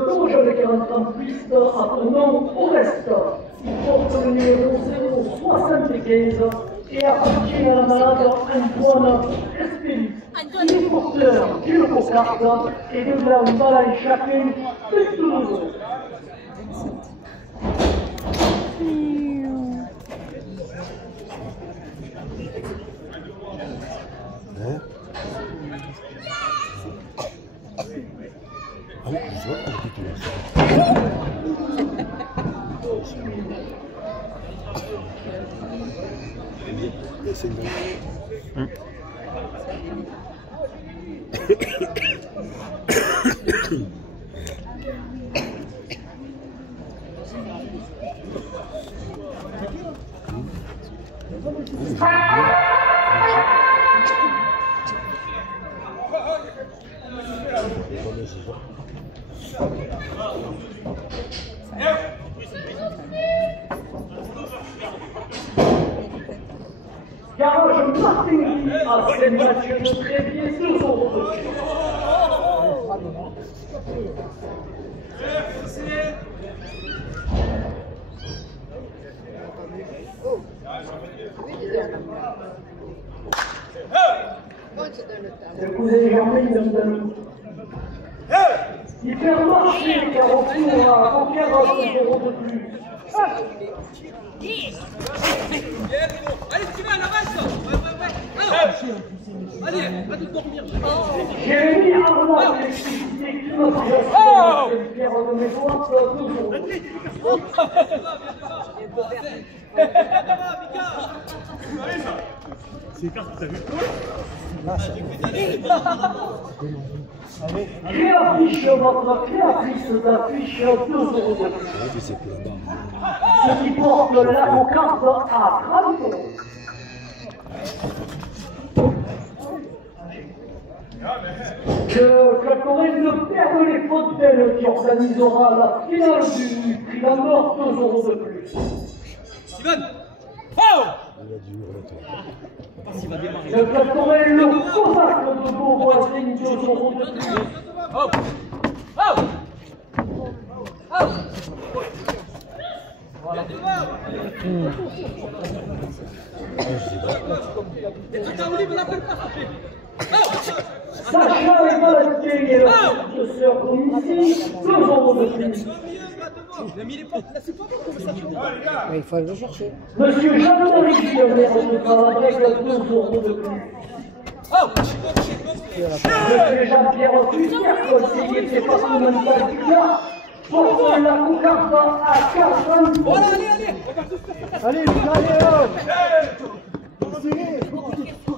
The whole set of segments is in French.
ton jeune grand-campiste à ton nom au reste. Il porte le numéro 075 et appartient à la malade Antoine Respiri. Il est porteur d'une cocarde et de la balle échappée de Toulouse. Ah oui, je vois un petit c'est une Garage Martigny à Saint-Mathieu de Tréviers, 2 euros. Le cousin Germain de il fait marcher les carrefours à aucun euros de plus. Allez, tu vas, la vache. Allez, va te dormir. Jérémy Arnaud, l'électricité climatisation, Pierre de Mézois, 2 euros. C'est clair que t'as vu. Créafiche, votre créatrice d'affiche, 2 euros de plus. Ce qui porte la cocarde à 30 euros. Que Corée ne perde les Fontaines qui organisera la finale du Prix d'un Nord, 2 euros de plus. Steven! Oh! Que Corée le Cosaque de Beauvoisin, 2 euros de plus. Oh! Oh! Oh! Sacha et Valentin et leur sœur Comici, 2 euros de plus. Mais il faut aller le chercher. Monsieur Jean-Marie Guillaume, de Calabrègue, 2 euros de plus. Monsieur Jean-Pierre Fussière, conseiller départemental du Gard, porte la cocarde à 40 euros. Allez, allez,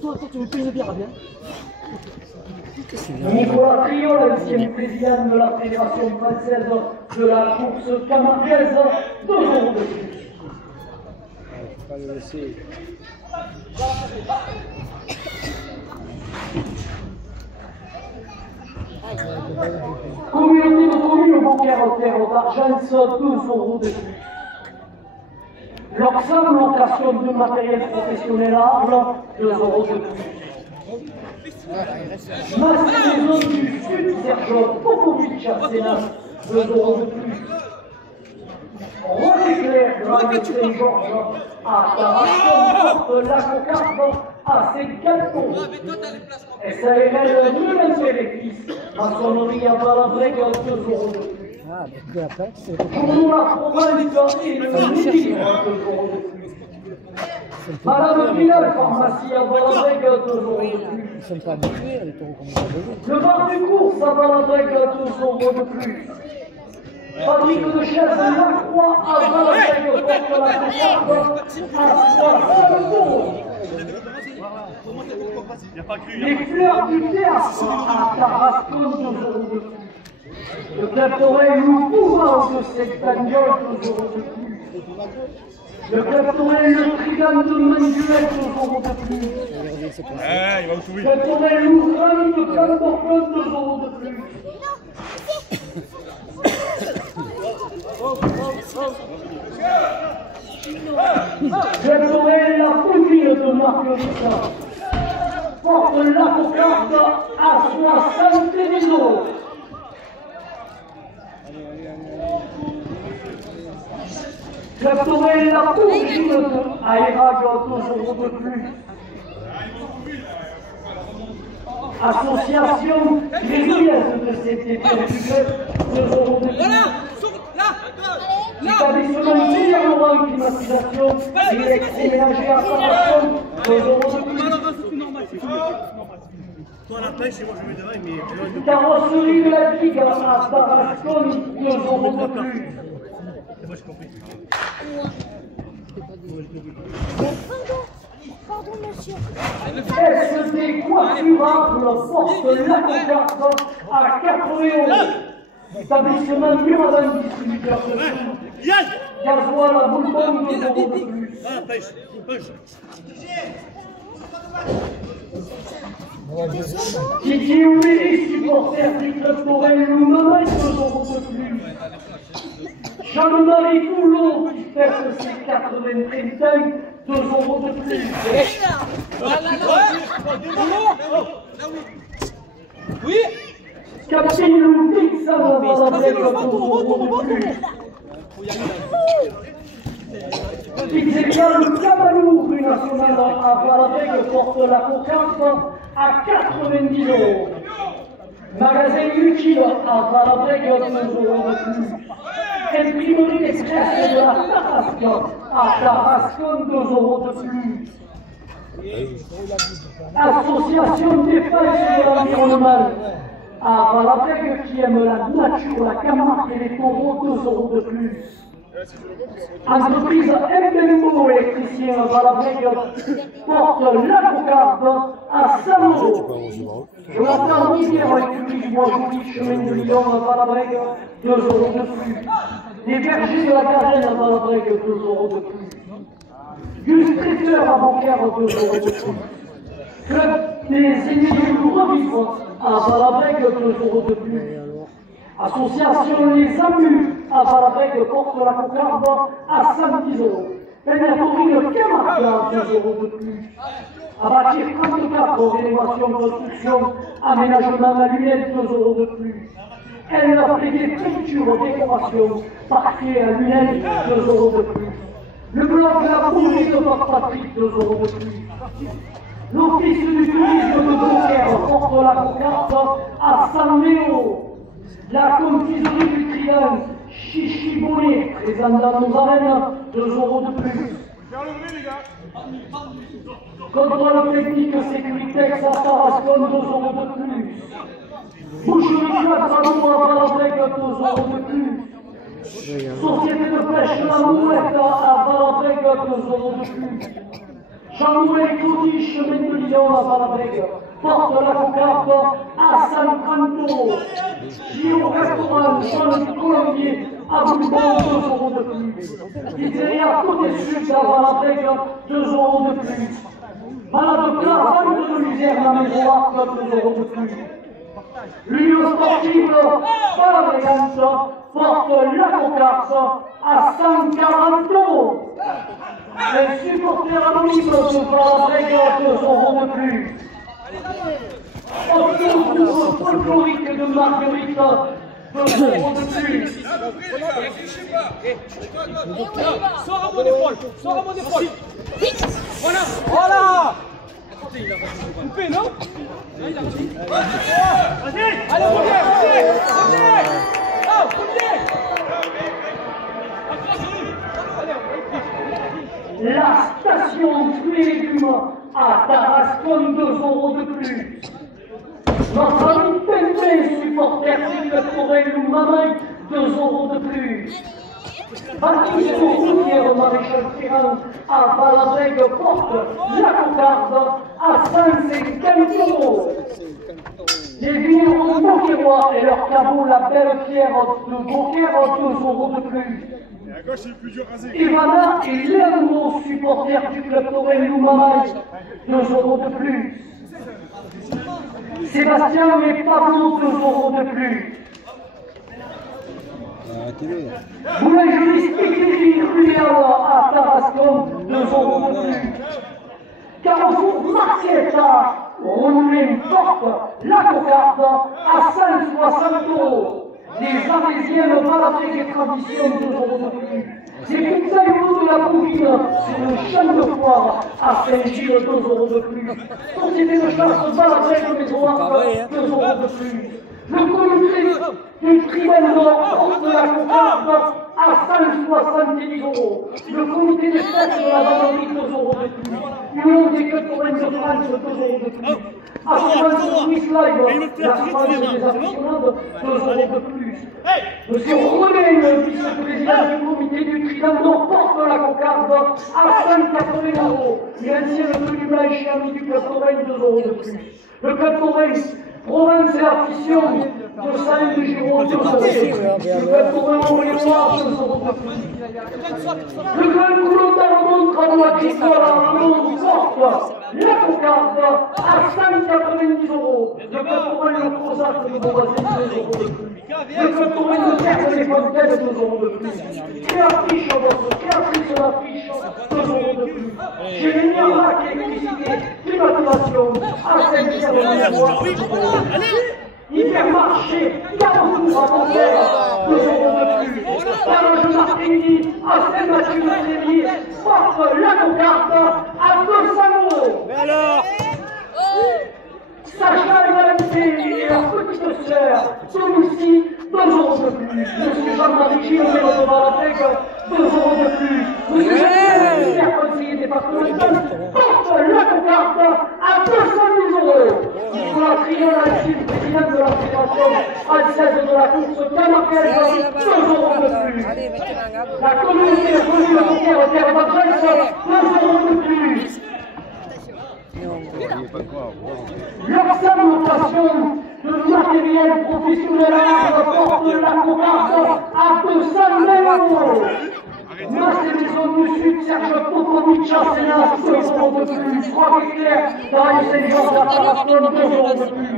toi, tu veux payer une bière, bien. Nicolas Triot, l'ancien président de la Fédération française de la course camarguaise, 2 euros de plus. Pas le laisser. Communauté de communes Beaucaire d'Argence, 2 euros de plus. L'Oxam, location de matériel professionnel à Arles, 2 euros de plus. Maison du Sud, Serge Popovic à Sénat, 2 euros de plus. Roger Claire, Grande Saint-Georges, à Taration, porte la cocarde à 50 euros. SARL Nîmes-Sélectis, maçonnerie à Valabrègue, 2 euros de plus. Ah, mais puis après, c'est... Pour nous, la Provence et le Midi, 2 euros de plus. Madame Pinal, pharmacie à Valabrègue, 2 euros de plus. Ils sont pas habitués à les taureaux comme ça. Le bar du course à Valabrègue, 2 euros de plus. Fabrique de chaises Lacroix à Valabrègue, porte la cocarde à 60 euros. Les fleurs du théâtre à Tarascon, 2 euros de plus. Le claptorel mouvant de cette bagnole, 2 euros de plus. Le claptorel le trigane de Manduel, 2 euros de plus. Il va vous trouver. Le claptorel l'ouvrage de Camborflot, 2 euros de plus. Le claptorel la poutine de Marguerite porte la cocarde à 70 euros. Club Tourelle, la poursuite de Aéragot, 2 euros de plus. Association Grémillaise de CTP du club, 2 euros de plus. Voilà. Là. Établissement Pierre Laurent, climatisation, électroménager à Tarascon, 2 euros de plus. Toi à la pêche et moi je mets devant, mais. Carrosserie de la Ligue à Tarascon, 2 euros de plus. Moi j'ai compris. Pardon, monsieur. SD Coiffurable porte la Concorde à 4 euros. Établissement Muradan, distributeur de tout. Gasoil à Bourbon, 2 euros de plus. Ah, la pêche, pêche. Didier Oubéry, supporter du club Tourelle, Loumain, 2 euros de plus. Jean-Marie Toulon, qui fête ses 93 ans, 2 euros de plus. Oui. Captain Louis, ça va avec 2 euros de plus. Pizzeria Le Cabalou, rue nationale à Valadec, porte la Cocarde à 90 euros. Magasin Utile à Valadec, 2 euros de plus. Imprimerie express de la Tarascon à Tarascon, 2 euros de plus. Association défense de l'environnement à Valadec qui aime la nature, la Camargue et les taureaux, 2 euros de plus. Entreprise MMO électricien à Valadec porte la Cocarde à 100 euros. Jonathan Rivière public Bois-Joli, chemin de Lyon à Valadec, 2 euros de plus. Les bergers de la Garenne à Valadec, 2 euros de plus. Gus Traiteur à Beaucaire, 2 euros de plus. Club des Émiles du Revivre à Valadec, 2 euros de plus. Association Les Amus à Valadec porte la Cocarde à 110 euros. Pénétorie de Camargue, 2 euros de plus. À bâtir 34, rénovation, construction, aménagement à lunettes, 2 euros de plus. Elle a fait des peintures, décorations, parquet à lunettes, 2 euros de plus. Le bloc de la pourrie de Port Patrick, 2 euros de plus. L'office du tourisme de Beaucaire porte la Cocarde à 100 euros. La confiserie du Triangle, Chichi Bonnet, présente dans nos arènes, 2 euros de plus. Contrôle technique sécurité à Tarascon, 2 euros de plus. Boucherie Quadrano à Valadec, 2 euros de plus. Société de pêche La Mouette à Valadec, 2 euros de plus. Jean-Louis Claudie, chemin de Lyon à Valadec, porte la Cocarde à 130 euros. Giro Restaurant, Jean Colombier à Bourbon, 2 euros de plus. Pizzeria Côté Sud à Valadec, 2 euros de plus. Malade Caravane de Luzerne à Maison 2 euros de plus. L'Union sportive Valadegante porte la Cocarde à 140 euros. Un supporter anonyme de Valadec, 2 euros de plus. Autour folklorique de Marguerite, 2 euros de plus. Sors à mon épaule. Sors à mon épaule. Voilà. Voilà. Coupé, non? Allez, premier. Oh, premier. La station fruits et légumes à Tarascon, 2 euros de plus. Notre ami Pépé, supporter du club Tourelle ou Maman, 2 euros de plus. Baptiste Routière, maréchal Ferrand à Valadec porte la Cocarde à 150 euros. Les vignerons beaucairois et leur caveau La Belle Pierre de Beaucaire, 2 euros de plus. Ivana et Léandro, supporters du club Tourelle Loumamaï, 2 euros de plus. Sébastien et Pablo, 2 euros de plus. Boulangerie Spéculie Ruelle à Tarascon, 2 euros de plus. Carrefour Marquetta, renouvelé porte la Cocarde à 160 euros. Les Arlésiens n'ont pas la vraie tradition de aujourd'hui. C'est comme ça le mot de la bourrine, c'est le champ de foire à Saint-Gilles, 2 euros de plus. Société de chasse Balafrègue de Maison-Arc, 2 euros de plus. Le comité du tribunal de la Cocarde à 170 euros. Le comité des fêtes de la Banderie, 2 euros de plus. L'Union des clubs forains de France, 2 euros de plus. Assurance Swiss Live, la France des aficionados, 2 euros de plus. Monsieur René, le vice-président du comité du Trident, porte la cocarde à 180 euros. L'ancien tenue blanche et ami du club forain, 2 euros de plus. Le club forain Provence et Afition de Saint de Gironde, 2 euros de plus. Le club forain Orléanois, 2 euros de plus. Le club Coulon d'Armont, travaux agricoles à Armont, porte la cocarde à 190 euros. Le club forain Le Crozat de Beauvaisis, 2 euros de plus. Le club forain de Terre des Fontaines, 2 euros de plus. Qui affiche sur l'affiche, 2 euros de plus. Chez les Mirac, électricité, climatisation, à Saint-Pierre-de-Mont-Roy, Hypermarché, Carrefour à Montpellier, 2 euros de plus. Barrage Martigny, à Saint-Mathieu-de-Tréviers, porte la cocarde à 200 euros. Mais alors Sacha et Valentin et leur petite sœur, celui-ci, 2 euros de plus. Monsieur Jean-Marie Gilles, maire de Balafrègue, 2 euros de plus. Monsieur Jean-Pierre, conseiller départemental, porte la cocarde à 200 000 euros. Nicolas Trion, ancien président de la fédération française de la course canadienne, 2 euros de plus. La communauté de communes côtières Terre d'Adresse, 2 euros de plus. L'expérimentation de matériel professionnel porte la cocarde à 200 000 euros. Masse et Maison du Sud, Serge Popovic, à Sénat, 2 euros de plus. 3 hectares dans les Saint-Georges à Tarascon, 2 euros de plus.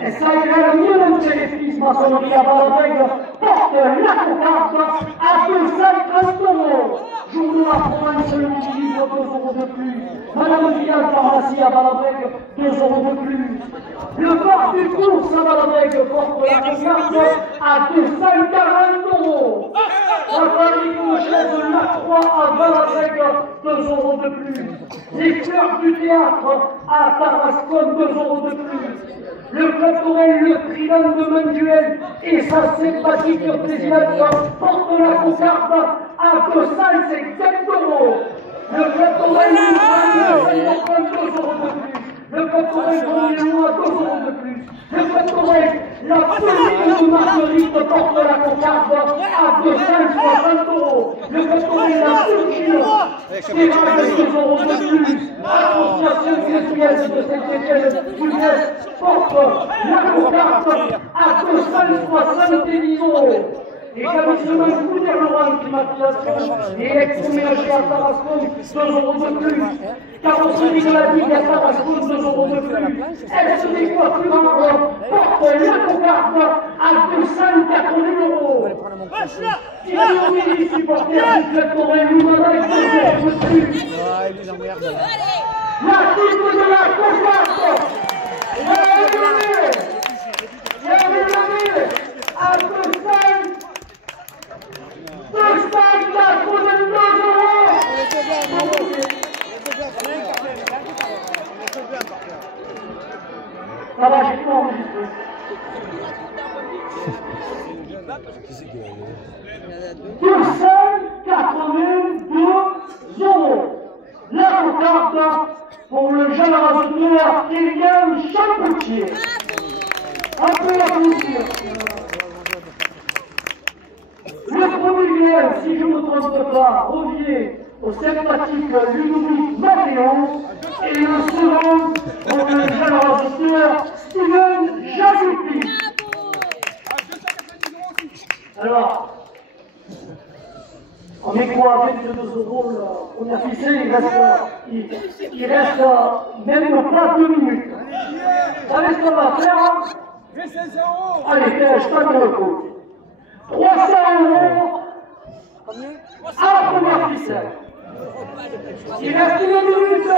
Et ça irait mieux même que les fils maçonnerie à Balafrègue porte la cocarde à 230 euros. Jour de la Provence, le midi, 2 euros de plus. Madame Vidal, pharmacie à Balafrègue, 2 euros de plus. Le bar du course à Balafrègue porte la cocarde à 240 euros. La famille Gauchette de Lacroix à Balafrègue, 2 euros de plus. Les fleurs du théâtre à Tarascon, 2 euros de plus. Le club forain Le Trident de Manduel et sa sympathique présidente porte la cocarde à 250 euros. Le club forain Le 2 euros de plus. Le club forain Grandélois, 2 euros de plus. Le club forain La Petite de Marguerite porte la cocarde à 260 euros. Le club forain La Petite, 2 euros de plus. L'association Christienne de Saint-Étienne porte la cocarde à 270 euros. Établissement Couderleroy climatisation et électroménager à Tarascon, 2 euros de plus. Carrosserie de la Ligue à Tarascon, 2 euros de plus. SD Coiffure porte la cocarde à 280 euros. Immobilier supporter du club forain Lumana, 2 euros de plus. La cible de la cocarde, à 282 euros. Ça va, j'ai tout enregistré. La cocarde pour le jeune rasoteur Kylian Chapoutier. Un peu l'applaudir. Le premier lien, si je ne me trompe pas, revient au sympathique Ludovic Mathéon et le second pour le jeune rasoteur Steven Jaguti. Alors, on est quoi avec 2 euros, on a fixé, il reste même pas 2 minutes. Vous savez ce qu'on va faire? Allez, je t'en le coup. 300 euros à la première ficelle. Il reste 1 minute.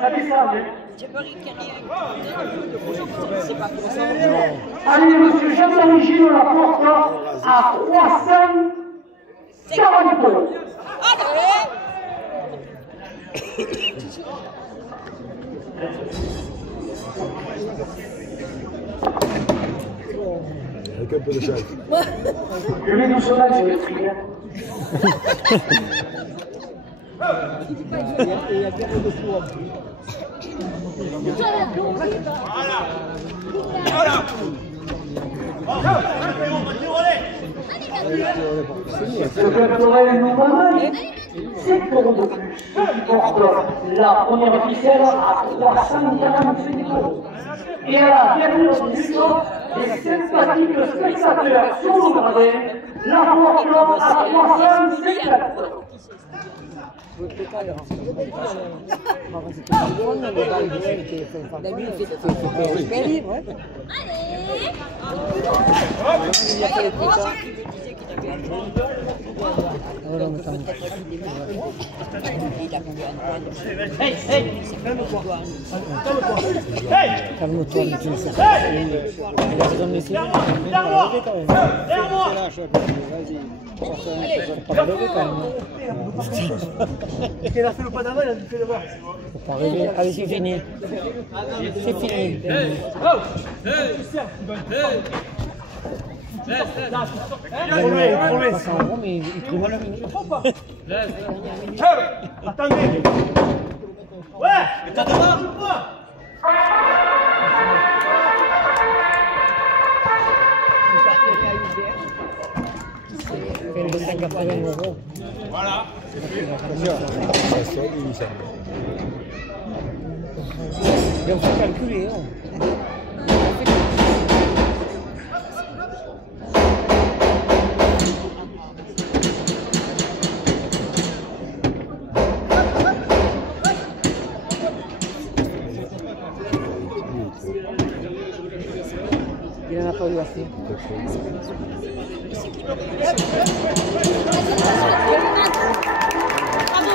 Ça descend. Allez, monsieur Jean-Marie Gillot, la porte à 340 euros. Avec un peu de chance. Je mets doucement sur le trier. Il y a bien de flots en plus. Ce que ferait nous demander, c'est pour de plus. Porte la première officielle à 345 euros. Et à la dernière minute, les sympathiques spectateurs sur le gradin la portent à 354 euros. Calme-toi, mais tu ne sais pas. Il a raison de laisser. Vas-y. Faut pas rêver quand même. Il a fait le pas d'avant, il a fait le voir. Faut pas rêver. Allez, c'est fini. C'est fini. Il passe en rond, mais il trouve la minute. Attendez. Ouais, mais t'as devant. Fait de 180 euros. Voilà. Ça sonne initialement. Mais on peut calculer. Hein. Il n'en a pas eu assez. Bravo.